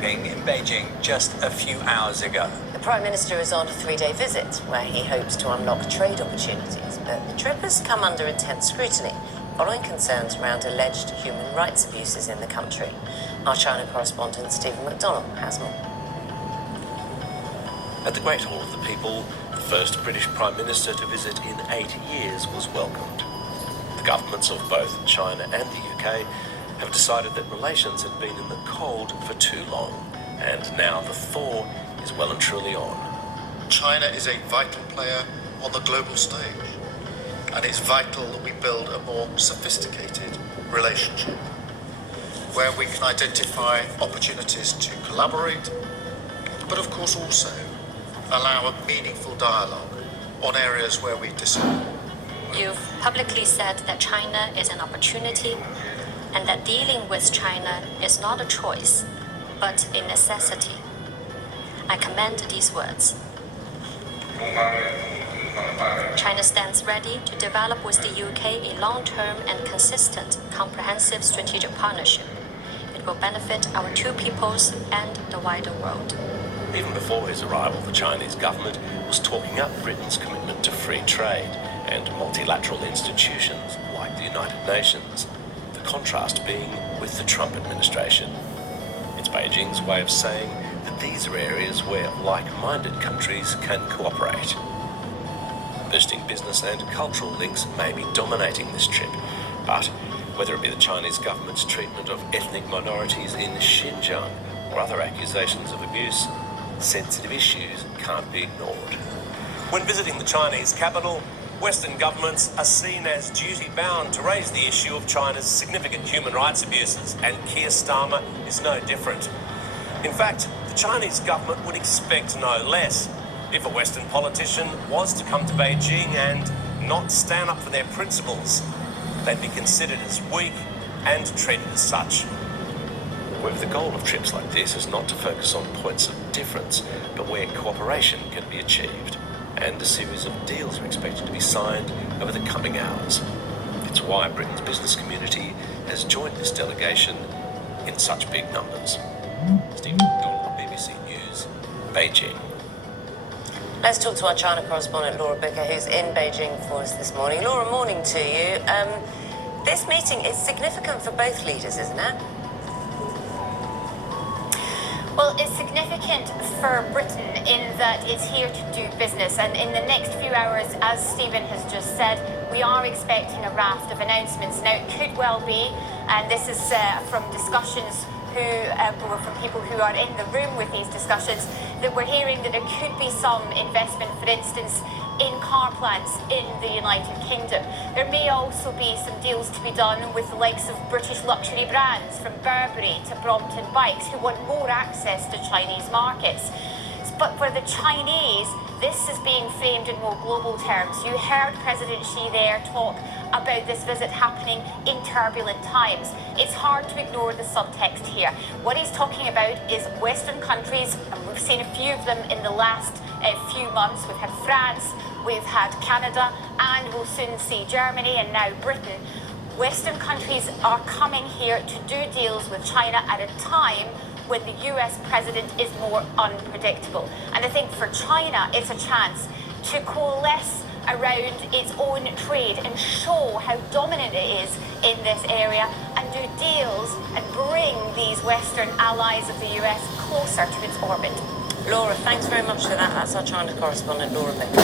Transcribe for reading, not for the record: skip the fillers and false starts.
Jinping in Beijing just a few hours ago. The Prime Minister is on a 3-day visit where he hopes to unlock trade opportunities, but the trip has come under intense scrutiny following concerns around alleged human rights abuses in the country. Our China correspondent Stephen McDonnell has more. At the Great Hall of the People, the first British Prime Minister to visit in 8 years was welcomed. The governments of both China and the UK have decided that relations had been in the cold for too long, and now the thaw is well and truly on. China is a vital player on the global stage, and it's vital that we build a more sophisticated relationship where we can identify opportunities to collaborate, but of course also allow a meaningful dialogue on areas where we disagree. You've publicly said that China is an opportunity and that dealing with China is not a choice, but a necessity. I commend these words. China stands ready to develop with the UK a long-term and consistent, comprehensive strategic partnership. It will benefit our two peoples and the wider world. Even before his arrival, the Chinese government was talking up Britain's commitment to free trade and multilateral institutions like the United Nations, the contrast being with the Trump administration. It's Beijing's way of saying that these are areas where like-minded countries can cooperate. Boosting business and cultural links may be dominating this trip, but whether it be the Chinese government's treatment of ethnic minorities in Xinjiang or other accusations of abuse, sensitive issues can't be ignored. When visiting the Chinese capital, Western governments are seen as duty-bound to raise the issue of China's significant human rights abuses, and Keir Starmer is no different. In fact, the Chinese government would expect no less. If a Western politician was to come to Beijing and not stand up for their principles, they'd be considered as weak and treated as such. However, the goal of trips like this is not to focus on points of difference, but where cooperation can be achieved, and a series of deals are expected to be signed over the coming hours. It's why Britain's business community has joined this delegation in such big numbers. Stephen McDonnell, BBC News, Beijing. Let's talk to our China correspondent Laura Bicker, who's in Beijing for us this morning. Laura, morning to you. This meeting is significant for both leaders, isn't it? Well, it's significant for Britain in that it's here to do business, and in the next few hours, as Stephen has just said, we are expecting a raft of announcements. Now, it could well be, and this is from discussions or from people who are in the room with these discussions, that we're hearing that there could be some investment, for instance, in car plants in the United Kingdom. There may also be some deals to be done with the likes of British luxury brands, from Burberry to Brompton Bikes, who want more access to Chinese markets. But for the Chinese, this is being framed in more global terms. You heard President Xi there talk about this visit happening in turbulent times. It's hard to ignore the subtext here. What he's talking about is Western countries, and we've seen a few of them in the last few months. We've had France, we've had Canada, and we'll soon see Germany and now Britain. Western countries are coming here to do deals with China at a time when the US president is more unpredictable. And I think for China, it's a chance to coalesce around its own trade and show how dominant it is in this area, and do deals and bring these Western allies of the US closer to its orbit. Laura, thanks very much for that. That's our China correspondent, Laura Bicker.